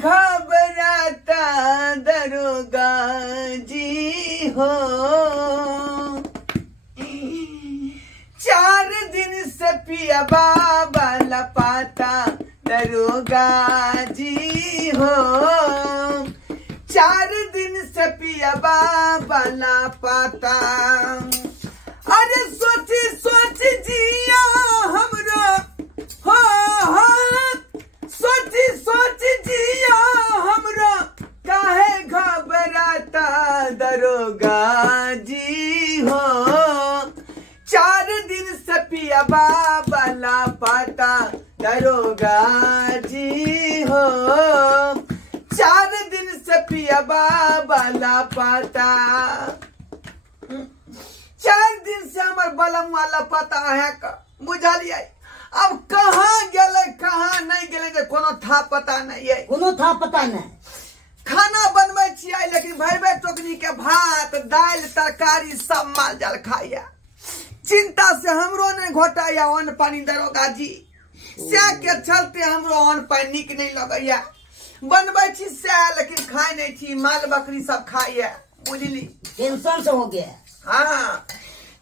घबराता दरोगा जी हो। 4 दिन से पिया बाबा लपाता दरोगा जी हो। 4 दिन से पिया बाबा लपाता। अरे सोची सोच जिया हमरो हो सोची सोच जिया हमरो काहे घबराता दरोगा जी हो। 4 दिन से पिया बाबा लापता दरोगा जी हो। 4 दिन से पिया बाबा लापता। 4 दिन से हमार बलम वाला पता है का बुझलिए। अब कहाँ गेले कहाँ नहीं गेले कोनो था पता नहीं है। कोनो था पता नहीं। खाना बनवे छियै लेकिन भरबे टोकरी के भात दाल तरकारी सब माल जाल खाइया। चिंता से हमरो नहीं घोटाया अन्न पानी दरोगा जी। से के चलते हमरो अन्न पानी निक नहीं लगैया। बनवे छी से लेकिन खाई नहीं छी। माल बकरी सब खाइया बुझली। टेंशन से हो गया। हाँ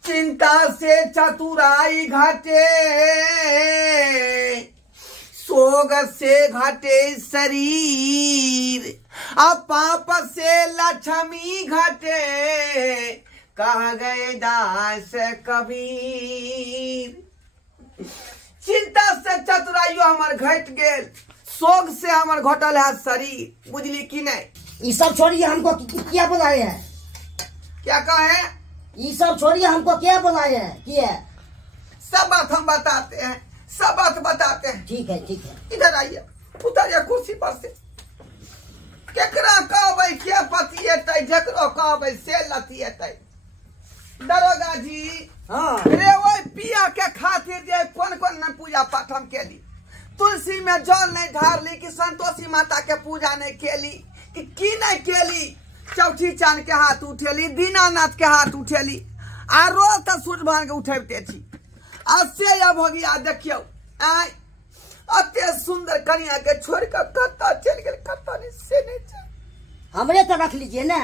चिंता से चतुराई घाटे सोग से घाटे शरीर। अब पाप से लक्ष्मी घाटे कह गए दास कबीर। चिंता से चतुराइयो हमार घट गेल। सोग से हमार घटल है शरीर बुझली की नहीं। ये सब छोड़िए हमको क्या बुलाए हैं। क्या कहे ये सब छोड़िए हमको क्या बुलाए हैं किया। सब बात हम बताते हैं। सब बात बताते हैं। ठीक है ठीक है। इधर आइए उतरिए कुर्सी पर से। केकरा कहबै के पतिएतै जकरो कहबै से लतिएतै दरोगा जी। हाँ रे ओए पिया के खातिर जे कोन कोन न पूजा पाठ हम केली। तुलसी में जल नहीं ढारली कि संतोषी माता के पूजा नहीं केली कि नहीं केली। चौठी चांद के हाथ उठेली दीनानाथ के हाथ उठेली आ रोज तो सूर्य भगवान के उठेबते छी। से या भगिया देखियो आय अते सुंदर कन्या के छोड़ के कत्ता चल गेल कत्ता नहीं से नहीं छै। हमरे तो रख लीजिए ना।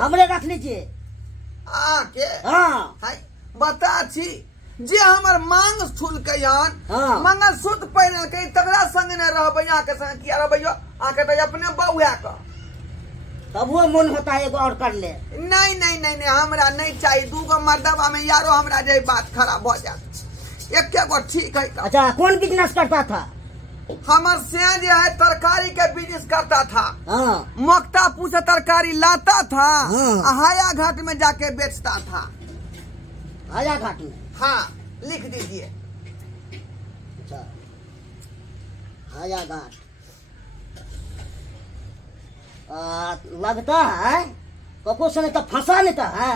हमरे रख लीजिए के। हाँ बता छी जे हमर मांग स्थूल के यान हाँ। मंगलसूत्र पहिरल के तगड़ा संग ने रहबै यहाँ के संग किया रहबै आके तो अपने बउआ का। तब वो मन होता है एगो और कर ले। नहीं नहीं नहीं नहीं हमरा नहीं चाहिए। 2 गो मर्दबा में यारो हमरा जे बात खराब हो जात। एक गो ठीक है। अच्छा कौन बिजनेस करता था। हमर से जो है तरकारी के बिजनेस करता था। हाँ। मक्ता पूछे तरकारी लाता था। हाँ। हाया घाट में जाके बेचता था। हाया घाट में। हाँ लिख दीजिए। अच्छा हाया घाट लगता है कको से नहीं तो फंसा लेता है।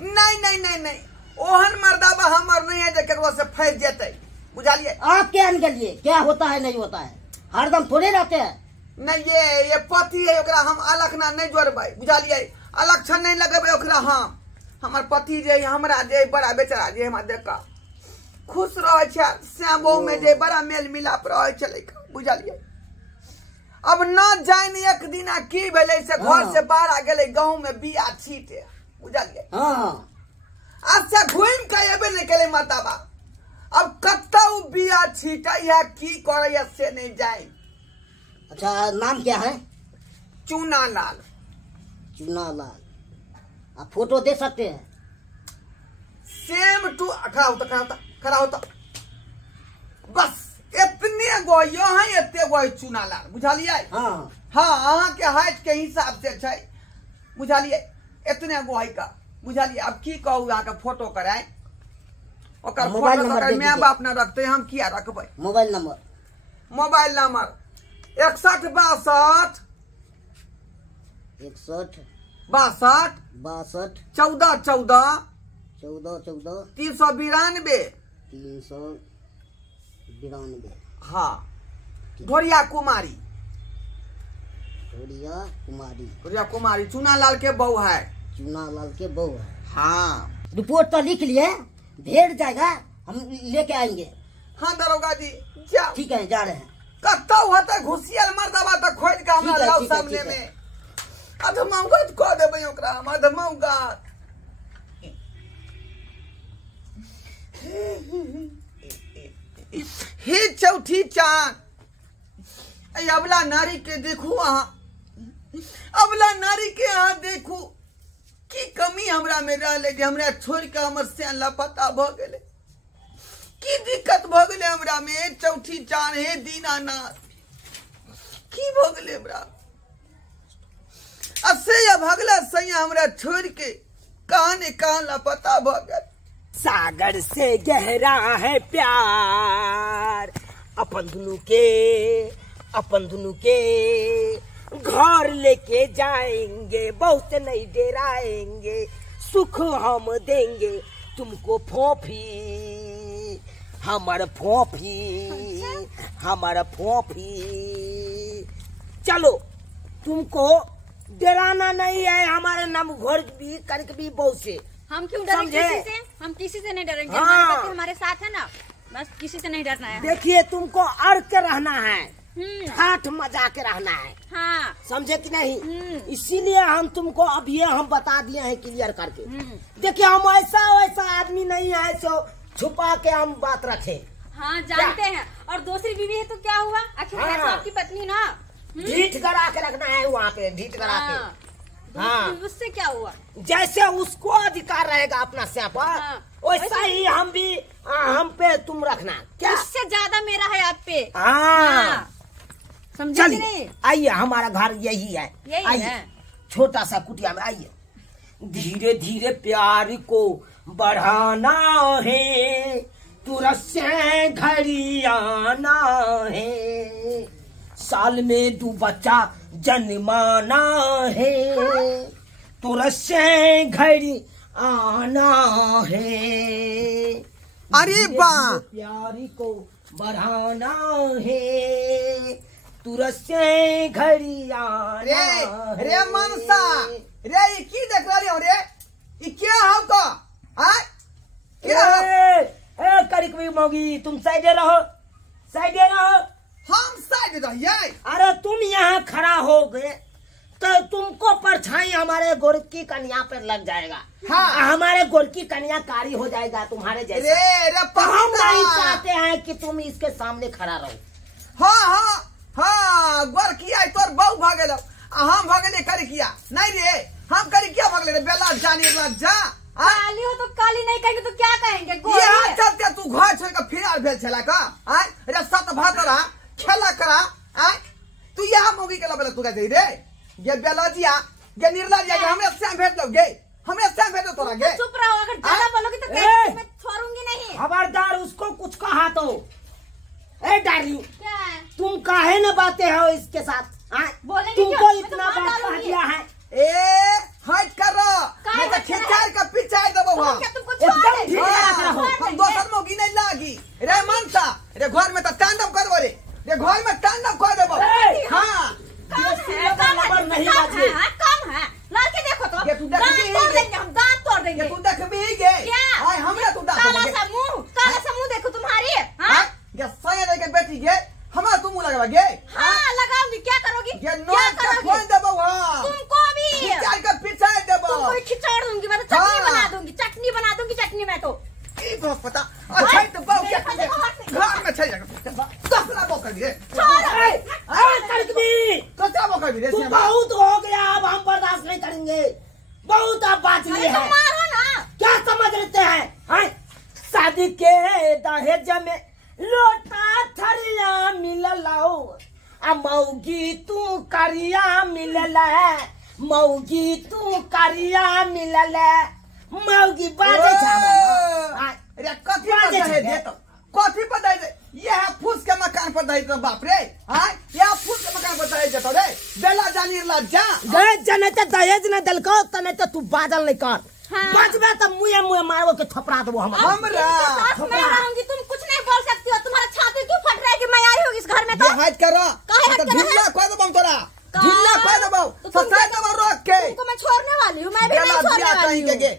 नहीं नहीं नहीं नहीं ओहन मर्दाबा हमर नहीं है जो से फंस जेते बुझालिए। आप क्या के लिए क्या होता है नहीं होता है हरदम थोड़े रहते हैं। नहीं ये पति है ओकरा हम अलखना नहीं जोड़बै बुझालिए। अलक्षण नहीं लगेबै ओकरा हम। हमर पति जे हमरा जे बड़ा बेचारा जे हमरा देख खुश रहे छै। श्याम बहू में जे बड़ा मेल मिलाप रहे चले बुझलिए। अब न जान एक दिन की भेले से घर से बाहर आ गेले गाँव में बिया छीटे बुझलिए। अच्छा घूम के एबे नहीं केले मताबा। अब कत्ता बिया छीटा या की करे से नहीं जाए। अच्छा नाम क्या है। चूना लाल। चूना लाल आप फोटो दे सकते हैं। सेम टू खड़ा होता बस इतने गो यहाँ इतने गो चूना लाल बुझलिए। हाँ हाँ अहाँ के हाइट के हिसाब से छै बुझलिए। इतने गो है का बुझलिए। अब की कहू अहाँ के फोटो कराए ओकर मोबाइल फोटो नंबर माय बाप न रखते हम किया रखबै। Mobile number 61 62 61 62 62 14 14 14 14 392 392। हाँ ढोरिया कुमारी। ढोरिया कुमारी चूना लाल के बहू है। चूना लाल के बहू है। हाँ रिपोर्ट तो लिख लिए भेज जाएगा हम लेके आएंगे। हाँ दरोगा जी जा। ठीक है जा रहे हैं। कत्ता होता घुसियल मर्दबा त खोज के हमरा लाओ सामने में अधमौगा को देबै ओकरा हम अधमौगा। हे चौथी चांद अबला नारी के देखू अहाँ, अबला नारी के अहाँ देखू की कमी हमरा में रहले जे हमरा छोड़ के हमर से लापता भ गेले, की दिक्कत भ गेले हमरा में। चौथी चांद हे दीनानाथ की भ गेले हमरा असे या भगला सैया हमरा छोड़ के कहां ने कहां लापता भ गेल। सागर से गहरा है प्यार अपन दुनू के घर लेके जाएंगे, बहुत नहीं डेराएंगे, सुख हम देंगे तुमको फोफी हमारा फोफी। चलो तुमको डराना नहीं है, हमारे नाम घर भी करके भी बहुत से हम क्यों डरेंगे किसी से? हम किसी से नहीं डरेंगे। हाँ। हमारे पति हमारे साथ है ना, बस किसी से नहीं डरना है। देखिए तुमको अड़ के रहना है, ठाठ मजा के रहना है, हाँ समझे कि नहीं? इसीलिए हम तुमको अब ये हम बता दिए हैं क्लियर करके। देखिए हम ऐसा आदमी नहीं है जो छुपा के हम बात रखे। हाँ जानते हैं। और दूसरी बीवी है तो क्या हुआ, आखिर हाँ। तो आपकी पत्नी ना। ढीठ करा के रखना है वहाँ पे, ढीठ करा के। हाँ। उससे क्या हुआ? जैसे उसको अधिकार रहेगा अपना से पर, हाँ। वैसा ही हम भी हम पे तुम रखना क्या? उससे ज्यादा मेरा है आप पे। हाँ। समझे कि नहीं? चलिए आइए, हमारा घर यही है, यही है। छोटा सा कुटिया में आइए। धीरे धीरे प्यार को बढ़ाना है, तुरंत से घड़ी आना है, साल में 2 बच्चा जन्माना है, तुरंत से घड़ी आना है। अरे वाह, प्यारी को बढ़ाना है, तुरंत से घड़ी आना रे रे मनसा रे ये की देख रही हो रे, ये क्या हो का हां क्या ए करिकवी मौगी, तुम साइडे रहो, साइडे रहो। हम साइड रहिए। अरे तुम यहाँ खड़ा हो गए तो तुमको परछाई हमारे गोरकी कन्या पर लग जाएगा। हाँ। हमारे गोरकी कन्या कारी हो जाएगा तुम्हारे जैसे। रे तो हम नहीं चाहते हैं कि तुम इसके सामने खड़ा रहो। हाँ गोरकिया तोर बहु भागल हम भागले करिकिया नहीं रे, हम करिकिया भागले रे बेला जानी लग जा। काली हो तो काली नहीं कहेंगे तो क्या कहेंगे? ये चलते तू घर छोड़ के फिर भेल छला का आय रे सत भातरा खेला करा आय तू यहाँ मौगी के लबल तू कहते रे ये बेलाजिया ये निर्लजिया ये हमें से भेज लो गे, हमें से भेज दो तोरा गे। चुप रहो, अगर ज्यादा बोलोगे तो मैं छोड़ूंगी नहीं। खबरदार उसको कुछ कहा तो। ए डार्लिंग, क्या है? तुम काहे न बातें हो इसके साथ? बोलेंगे तुमको क्यों? मैं तो इतना मार बात कह डालूंगी। दिया है। ए हट करो काहे मैं तो हट कर खिंचार का पिचाई देबो तो हम। क्या तुमको एकदम छोड़ ठीक देंगे? है, रखो। छोड़ हम देंगे। दोसर मौगी नहीं लागी रे मनसा रे घर में तो तांडव करबो रे घर में तांडव कर देबो। ए, हाँ कम है, नहीं कम बाजिए। है, कम है। लड़के देखो तो ये तू देख दांत भी तोड़ है। देंगे हम, दांत तोड़ देंगे। ये तू देख भी गे क्या? आय हमरा तू देख काला सा मुंह देखो तुम्हारी। हाँ? ये सया रे के बेटी गे हमरा तू मुंह लगावा गे। हाँ लगाऊंगी, क्या करोगी? ये क्या नोट का करोगी? खोल देबो हां तुमको भी खिंचार का पिचाई देबो। तुमको भी खिचड़ दूंगी मैं तो, चटनी हाँ। बना दूंगी, चटनी बना दूंगी, चटनी मैं तो। की को पता अच्छा तो बाऊ मेरे के पास देखो, हाथ नहीं। घर में चल जाएगा कसला बोकर रे करिकवी, कसला बोकर रे तुम बहुत हो गया, अब हम बर्दाश्त नहीं करेंगे। बहुत आप बात लिए अरे तो है, मारो ना। क्या समझ लेते हैं? हाँ? शादी के दहेज में लोटा थरिया मिललाओ, आ मौगी तू करिया मिलल, मौगी तू करिया मिलल, मौगी बाजे छावा। रे कथी पर दे दे तो कथी पर दे ये है फूस के मकान पर दे तो बाप रे। हां ये फूस के मकान पर दे तो रे बेला जानी ला जा गए जने ते दहेज न दलको तने तो तू बाजल नहीं कर। हाँ। बचबे तो मुए मुए मारबो के थपड़ा देबो हम। हमरा साथ में रहूंगी, तुम कुछ नहीं बोल सकती हो। तुम्हारा छाती क्यों फट रहा है कि मैं आई हूँ इस घर में? तो ये हट करो काहे हट तो करो ढिल्ला है? खोद दबो तोरा ढिल्ला खोद दबो तो तुम ससाई दबो रोक के तुमको मैं छोड़ने वाली हूँ, मैं भी बेला नहीं छोड़ने दिया वाली कहीं के हूँ। गे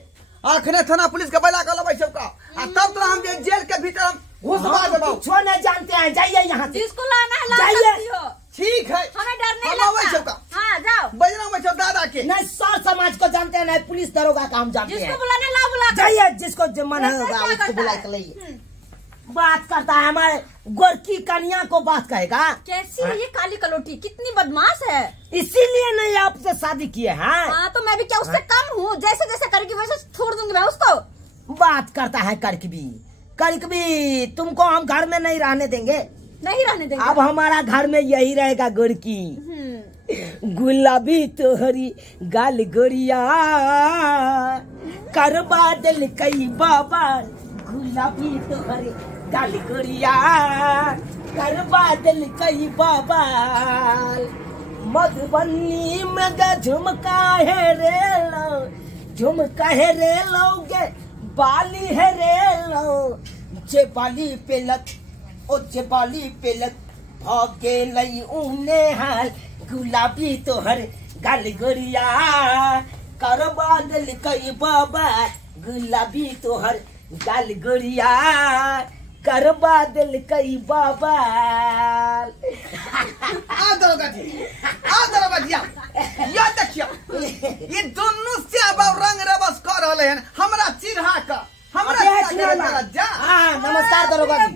आखने थाना पुलिस के बैला कर लबै सबका आ तब तो हम जे जेल के भीतर हम घुसवा देबो। कुछ नहीं जानते हैं, जाइए यहाँ से। जिसको लाना है ला जाइए। सकती हो। ठीक है हमें डर नहीं हम आवे लगता। चौका। हाँ जाओ। बजना में दादा के नहीं सर समाज को जानते हैं, नहीं पुलिस दरोगा का हम जानते जिसको हैं। बुलाना ला बुला कर। जाइए, जिसको जो मन ऐसा होगा क्या उसको करता बुला है? के लाइए। बात करता है हमारे गोरकी कन्या को बात कहेगा। कैसी है ये काली कलोटी, कितनी बदमाश है। इसीलिए नहीं आपसे शादी किए हैं। हाँ तो मैं भी क्या उससे कम हूँ? जैसे जैसे करेगी वैसे छोड़ दूंगी मैं उसको। बात करता है करकबी। करकबी तुमको हम घर में नहीं रहने देंगे। नहीं रहने देंगे। अब हमारा घर में यही रहेगा गोरकी। गुलाबी तोहरी गाल गोरिया करवा दिल कई बाबा। गुलाबी तोहरी गाल गोरिया करवा दिल कई बाबा। मधुबनी में झुमका है रे लो, झुमका है रे लोगे, बाली है रे लो। जे बाली पे लग ओ जे बाली पे लग भागे लई उने हाल। गुलाबी तोहर गाल गोरिया करवा दिल कई बाबा। गुलाबी तोहर गाल गोरिया करवा दिल कई बाबा। आ दरोगा जी या देखियो ये दोनों से अब रंग रबस कर रहले हैं हमरा चिढ़ा का। हमरा चिढ़ा जा। हाँ नमस्कार दरोगा जी।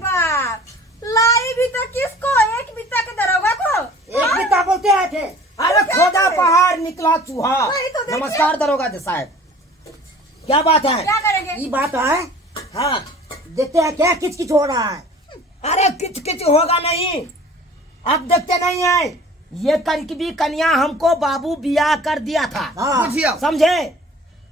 लाई भी तो किसको? एक बिता के दरोगा को। एक पिता बोलते आए थे। अरे खोदा पहाड़ निकला चूहा। वही तो देखिए। नमस्कार दरोगा जी साहब, क्या बात है? क्या करेंगे? ये बात है। हाँ देखते हैं क्या किच किच हो रहा है। अरे किच किच होगा नहीं, अब देखते नहीं है। ये करकबी कन्या हमको बाबू बियाह कर दिया था। बुझियो। समझे?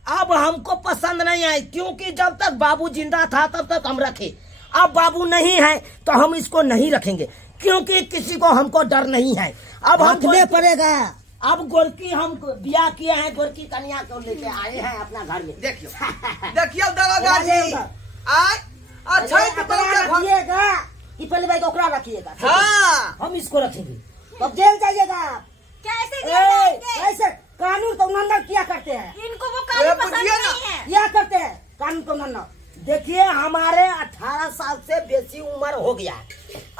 अब हमको पसंद नहीं है, क्योंकि जब तक बाबू जिंदा था तब तक हम रखे। अब बाबू नहीं है तो हम इसको नहीं रखेंगे, क्योंकि किसी को हमको डर नहीं है। अब हम पड़ेगा। अब गोरकी हम बियाह किए हैं, गोरकी कन्या को लेके आए हैं अपना घर में। देखियो देखियो दरोगा जी आय अच्छा रखिएगा कि पहले भाई को ओकरा रखिएगा। हाँ हम इसको रखेंगे, तब जेल जाइएगा। कैसे जेल जाएंगे? ऐसे कानून को उल्लंघन किया करते हैं। इनको वो काली पसंद बुझिए ना। नहीं है। क्या करते हैं कानून को उल्लंघन। देखिए हमारे 18 साल से बेसी उम्र हो गया है,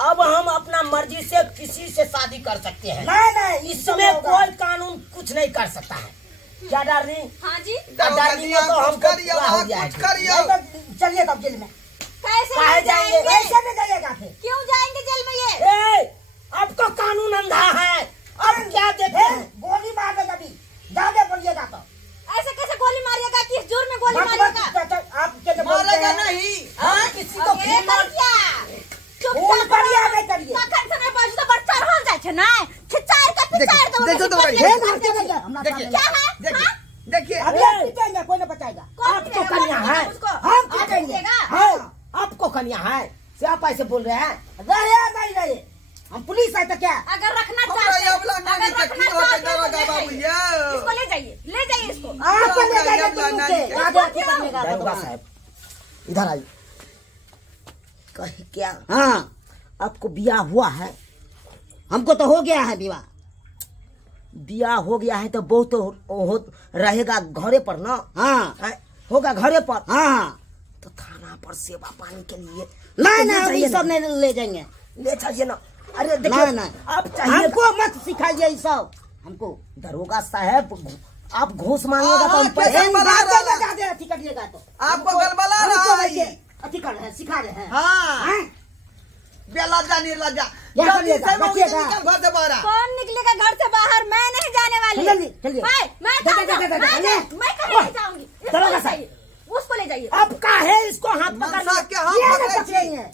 अब हम अपना मर्जी से किसी से शादी कर सकते हैं। नहीं इसमें कोई कानून कुछ नहीं कर सकता है। क्या डार्लिंग? हाँ जी। डार्लिंग तो हमको पूरा हो गया है। चलिए तब जेल में। कैसे कहे नहीं जाएंगे? जाएंगे? कैसे नहीं जाइएगा फिर? क्यों जाएंगे जेल में ये? आपको कानून अंधा है। अब क्या देखे गोली मार देगा अभी, ज्यादा बोलिएगा तो। ऐसे कैसे गोली मारिएगा? किस जुर्म में गोली मारिएगा? आपके मारेगा नहीं। हाँ किसी को ये कर क्या? खून करिए नहीं करिए। कखन से नहीं पहुंची तो बच्चा हो जाए छे ना। खिचार का पिचार का देखो तो बोले देखिए, कि क्या है? देखिए हाँ? देखिए अब ये पीटेंगे, कोई नहीं बचाएगा। कौन आपको पीटेगा? कन्या कौन है, पीटेगा उसको? हम आप पीटेंगे। पीटेगा? हाँ, आपको कन्या है से आप ऐसे बोल रहे हैं। रहे नहीं रहे, हम पुलिस है तो क्या? अगर रखना हमरा चाहते ये वाला अगर नानी का रखना की होता चाहते तो दरोगा ले बाबू जाइए। ये। इसको ले जाइए इसको। आप ले जाइए ये तुम वाला से। नानी का। आगे आके करनेगा दरोगा साहब, इधर आइए। कहीं क्या? हाँ आपको ब्याह हुआ है? हमको तो हो गया है विवाह। ब्याह हो गया है तो बहुत हो रहेगा घरे पर ना। हाँ होगा घरे पर। हाँ तो थाना पर सेवा पानी के लिए नहीं सब नहीं ले जाएंगे। ले जाइए ना। अरे देखिए ना आप चाहिए हमको मत सिखाइए ये सब। हमको दरोगा साहब आप घूस मांगेगा तो हम पैसे अथी करिएगा तो आपको गलबला रहा है। अथी कर रहे हैं, सिखा रहे हैं। हाँ बेलजा निर्लजा क्या जल्दी करिएगा? से मौगी रखिएगा। निकल घर से बाहर आ। कौन निकलेगा घर से बाहर? मैं नहीं जाने वाली। चलिए। मैं कहीं नहीं जाऊंगी। इसको दरोगा ले साहब। जाइए, उसको ले जाइए। अब का है इसको हाथ मनसा के हम ये पकड़े नहीं पकड़ेंगे।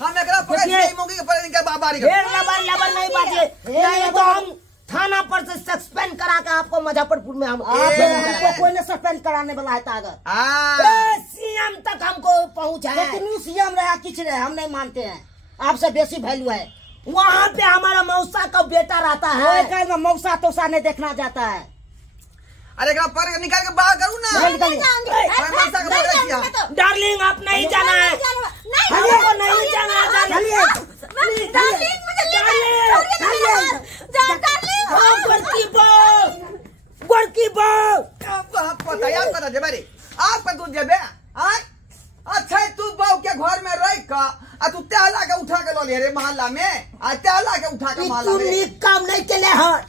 हम एकरा पकड़ देखिए। के मौगी के पकड़ के बाबा रे। ढेर लबर नहीं बाजे, नहीं तो हम थाना पर से सस्पेंड करा के आपको मुजफ्फरपुर में हम हमको कोई ने सस्पेंड कराने वाला है अगर हां सीएम तक हमको पहुंच है। लेकिन सीएम रहा किच रहे हम नहीं मानते हैं, आपसे बेसी वैल्यू है। वहाँ पे हमारा मौसा का बेटा रहता है, मौसा तोसा नहीं देखना जाता है। अरे एकरा पर निकाल के बाहर करू ना। मनसा के पकड़ किया। डार्लिंग आप नहीं जाना है, हमको नहीं जाना है। गोरकी बो आपको तैयार कर दे बारे। आपका तू जेबे आय अच्छा तू बाऊ के घर में रह का आ तू ते मोहल्ला में आज त्याला के उठा के मोहल्ला तू में नीक काम नहीं केले हन,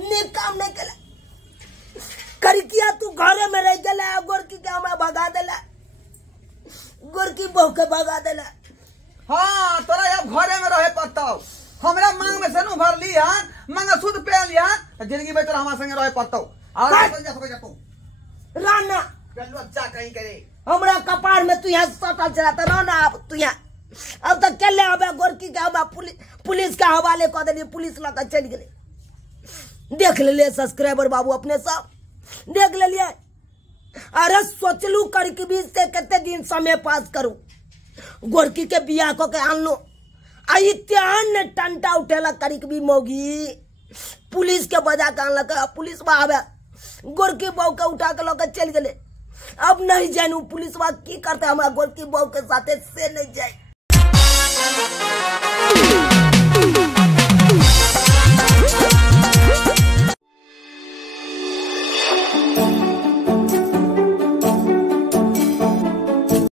नीक काम नहीं केले। करिकिया तू घरे में रह गेला, गोरकी के हमरा भगा देला, गोरकी बहू के भगा देला। हाँ तोरा अब घरे में रहे पड़ताओ, हमरा मांग में से नु भर ली हन, मांग शुद्ध पे लिया जिंदगी में तोरा हमारे संगे रहे पड़ताओ। और जा तू राना चलो अच्छा कहीं करे हमरा कपार में तू यहाँ सटल चलाता रहो ना। अब तू यहाँ अब तक चले अब गोरकी के अब पुलिस के हवाले कर देली, पुलिस लगा चल गए। देख ले सब्सक्राइबर बाबू अपने सब देख ले लिए। अरे सोचलू करके बीच से कितने दिन समय पास करूं, गोरकी के बिया को के आनलो आई त्यान ने टंटा उठेला करिक भी मोगी पुलिस के बजा के आनलक। पुलिस बा आवे गोरकी बहू के उठा के लोग चल गए। अब नहीं जानू पुलिस बा की करते, हमारा गोरकी बहू के साथे से नहीं जाए।